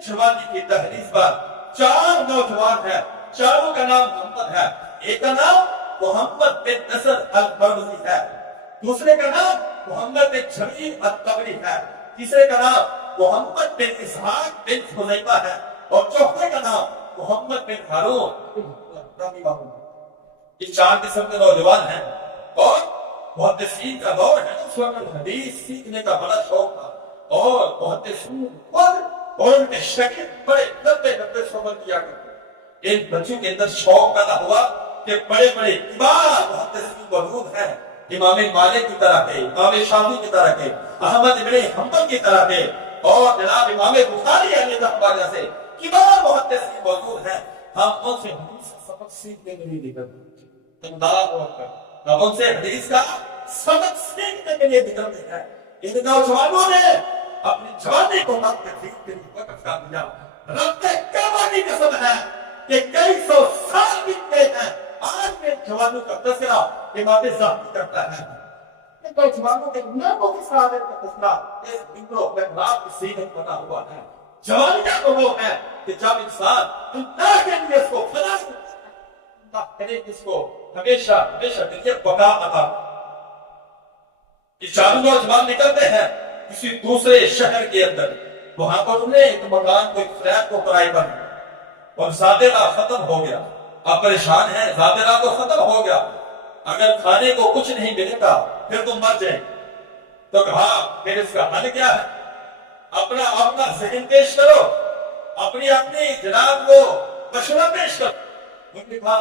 जवानी की तहरीर पर 4 नौजवान हैं, चारों का नाम मोहम्मद है। एक का नाम मोहम्मद बिन नसर अल-मरवजी है, दूसरे का नाम मोहम्मद बिन जमीर अल-तबरी है, तीसरे का नाम मोहम्मद बिन इसहाक बिन खुज़ैमा है और चौथे का नाम मोहम्मद बिन हारून। ये 4 किस्म के नौजवान हैं और मुहद्दिसीन का दौर है, उस वक्त हदीस सीखने का बड़ा शौक था और मुहद्दिसीन और उनके शागिर्द बड़े लंबे सफर किया करते। इन बच्चों के अंदर शौक पैदा हुआ कि बड़े इमाम मुहद्दिसीन मौजूद हैं, इमाम मालिक की तरह के, इमाम शाफी की तरह के, अहमद इब्न हंबल की तरह के और जनाब इमाम बुखारी अलैहि जैसे इमाम मुहद्दिसीन मौजूद हैं। हम उनसे हदीस का सबक सीखने के लिए निकलते हैं, हम उनसे हदीस का सबक सीखने के लिए निकलते हैं। इन नौजवानों ने अपनी जवानी को वक्त कर दिया। रब काबा की कसम है कि कई सौ साल बीतते हैं, आज में जवानों का तस्करा इमाम ज़ाहबी करता है। इन नौजवानों के नामों की शहादत का तस्करा इस बिंदु में रात की सीने में बना हुआ है। जवानी का तो वो है कि जब इंसान अल्लाह के लिए इसको फना करे, इसको हमेशा दिल बका अता। ये चारों नौजवान निकलते हैं किसी दूसरे शहर के अंदर, वहां पर उन्हें एक मकान को, एक फ्लैट को किराए पर, और ज़ादेरा खत्म हो गया। आप परेशान हैं, ज़ादेरा तो खत्म हो गया, अगर खाने को कुछ नहीं मिलेगा फिर तुम मर जाए। तो कहा फिर इसका हल क्या है? अपना ज़हन पेश करो, अपनी जनाब को मशवरा पेश करो। उन्होंने कहा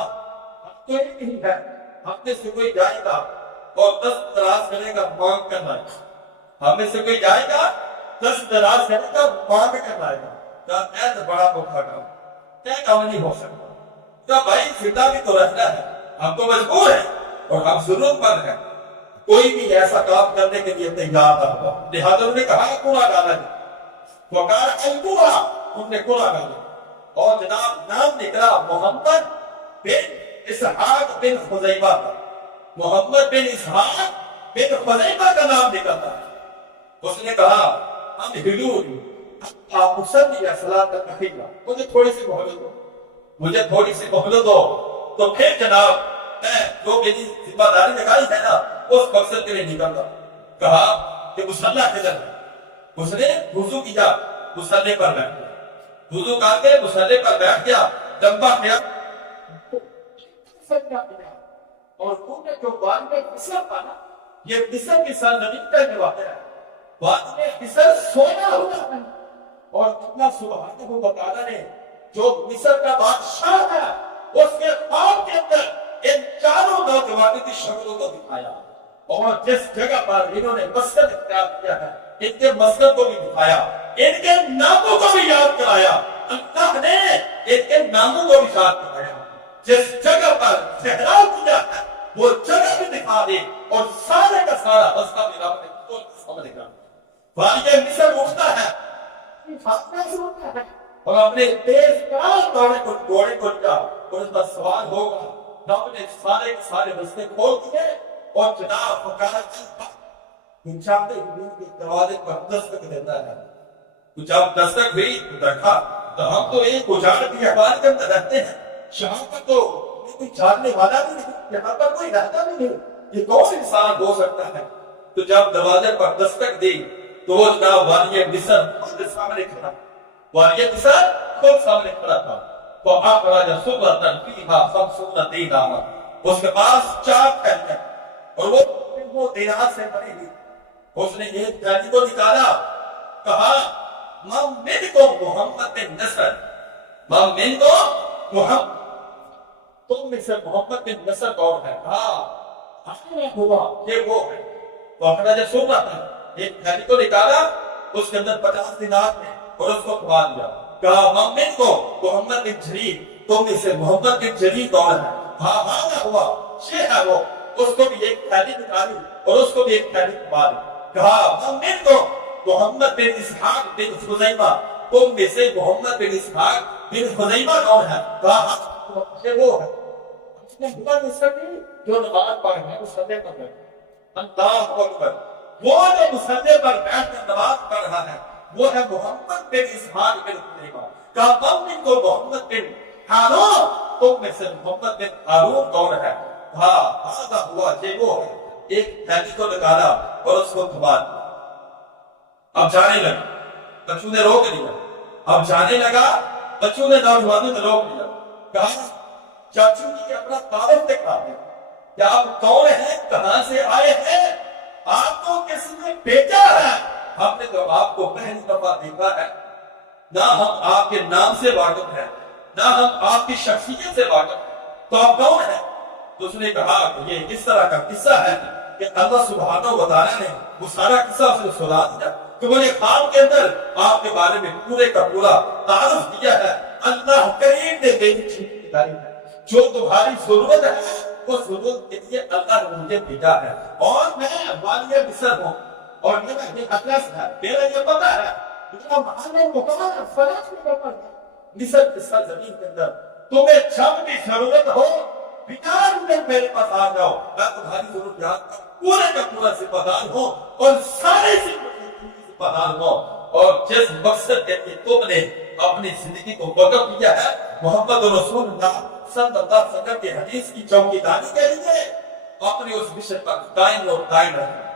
तो नहीं है, हमने से कोई जाएगा और 10 दराज करेगा मांग करना है, हमें से कोई जाएगा 10 दराज करेगा मांग करना है। ऐसा बड़ा धोखा काम क्या काम नहीं हो सकता। तो भाई जिंदा भी तो रहना है, हम तो मजबूर हैं और हम जरूरतमंद हैं, कोई भी ऐसा काम करने के लिए तैयार ना हुआ। लिहाजा उन्होंने कहा कूड़ा डाला, वकार अलकुआ, उन्होंने कूड़ा डाला और जनाब नाम निकला मोहम्मद बिन इसहाक बिन खुज़ैमा का। मोहम्मद बिन इसहाक बिन खुज़ैमा का नाम निकलता है। उसने कहा हम हिंदू, आप मुसल्ली या सलात तकहीला, मुझे थोड़ी सी मोहलत दो। तो फिर जनाब मैं जो मेरी जिम्मेदारी लगाई है ना, उस मकसद के लिए निकलता। कहा कि मुसल्ला किधर है? उसने वुजू किया, मुसल्ले पर बैठ गया, वुजू करके मुसल्ले पर बैठ गया, लंबा किया और उन्होंने जो बाद में फिसल पाना, ये फिसल की सरजमीन का जवाब है। बाद में फिसल सोना हुआ है और कितना सुभान हो बताना ने जो मिस्र का बादशाह है उसके ख्वाब के अंदर इन चारों नौजवानों की शक्लों को दिखाया और जिस जगह पर इन्होंने मस्कत इख्तियार किया है इनके मस्कत को भी दिखाया, इनके नामों को भी याद कराया। अल्लाह ने इनके नामों को भी याद कराया। जिस जगह पर ठहराव किया है वो जगह भी दिखा दे और सारे का सारा मसला मेरा समझेगा। वालिद मिस्र उठता है और अपने तेज घोड़े को लिया और उस पर सवार होगा, ना अपने सारे के सारे रस्ते खोल दिए और जनाब दरवाजे पर दस्तक देता है। तो जब दस्तक हुई तो देखा तो हम तो एक उजाड़ की अखबार के अंदर रहते हैं, यहाँ पर तो कोई जानने वाला भी नहीं, यहाँ पर कोई रहता भी नहीं, ये कौन इंसान हो सकता है। तो जब दरवाजे पर दस्तक दी तो वो जनाब वालिद मिस्र खुद सामने खड़ा, वालिद मिस्र खुद सामने खड़ा था। तो अखरज सुबरतन फीहा खमसून दीनार, उसके पास 4 थैलियां और वो दीनार से भरी हुई। उसने एक थैली को निकाला, कहा मम्मिन को मोहम्मद बिन नसर, मम्मिन को मोहम्मद, तुम में से मोहम्मद बिन नसर कौन है? हुआ ये वो है। तो अखरज सुबरतन, एक थैली को निकाला, उसके अंदर 50 दिनार थे और उसको खुआ दिया। कहा मम्मिन को मोहम्मद बिन जरीर, तुम में से मोहम्मद बिन जरीर कौन है? हाँ हुआ ये है वो। उसको भी एक थैली निकाली और उसको भी एक थैली खुआ दी। कहा मम्मिन को मोहम्मद बिन इसहाक बिन खुज़ैमा, तुम में से मोहम्मद बिन इसहाक बिन खुज़ैमा कौन है? कहा ये वो है। उसने हुआ जो नमाज पढ़ रहा है, मुसल्ले पर बैठ, अल्लाहु अकबर, वो जो मुसल्ले पर बैठ कर नमाज पढ़ रहा है, وہ ہے محمد بن اسحاق بن خزیمہ. کہا تم ان کو محمد بن ہارون، تم میں سے محمد بن ہارون کون ہے؟ ہاں آگا ہوا یہ وہ ہے. ایک تھیلی کو نکالا اور اس کو تھما دیا. اب جانے لگا، بچوں نے روک لیا. اب جانے لگا، بچوں نے نوجوانوں نے روک لیا. کہا چاچو جی اپنا تعارف دکھاتے ہیں کہ آپ کون ہیں، کہاں سے آئے ہیں، آپ کو کس نے بھیجا ہے؟ ہم نے تو آپ کو پہلی دفعہ دیکھا ہے، نہ ہم آپ کے نام سے واقف ہیں، نہ ہم آپ کی شخصیت سے واقف ہیں، تو آپ کون ہیں؟ تو اس نے کہا کہ یہ اس طرح کا قصہ ہے کہ اللہ سبحانہ و تعالیٰ نے وہ سارا قصہ اسے سنا دیا کہ وہ نے خواب کے اندر آپ کے بارے میں پورے کا پورا تعارف دیا ہے. اللہ کریم نے میری چھوٹی تعریف ہے، جو تمہاری ضرورت ہے وہ ضرورت کے لیے اللہ نے مجھے بھیجا ہے، اور میں والی مصر ہوں، اور یہ اطلس ہے، میرا یہ پتہ ہے میرا محل مقام فلاں مقام مصر کی سرزمین کے اندر. تمہیں جب بھی ضرورت ہو بیچار میں میرے پاس آ جاؤ، میں تمہاری ضروریات کا پورا ذمہ دار ہوں اور سارے ذمہ دار ہوں. اور جس مقصد کے لیے تم نے اپنی زندگی کو وقف کیا ہے، محمد رسول اللہ صلی اللہ علیہ وسلم کے حدیث کی چوکیداری کے لیے، اپنی اس مشن پر قائم اور قائم رہنا.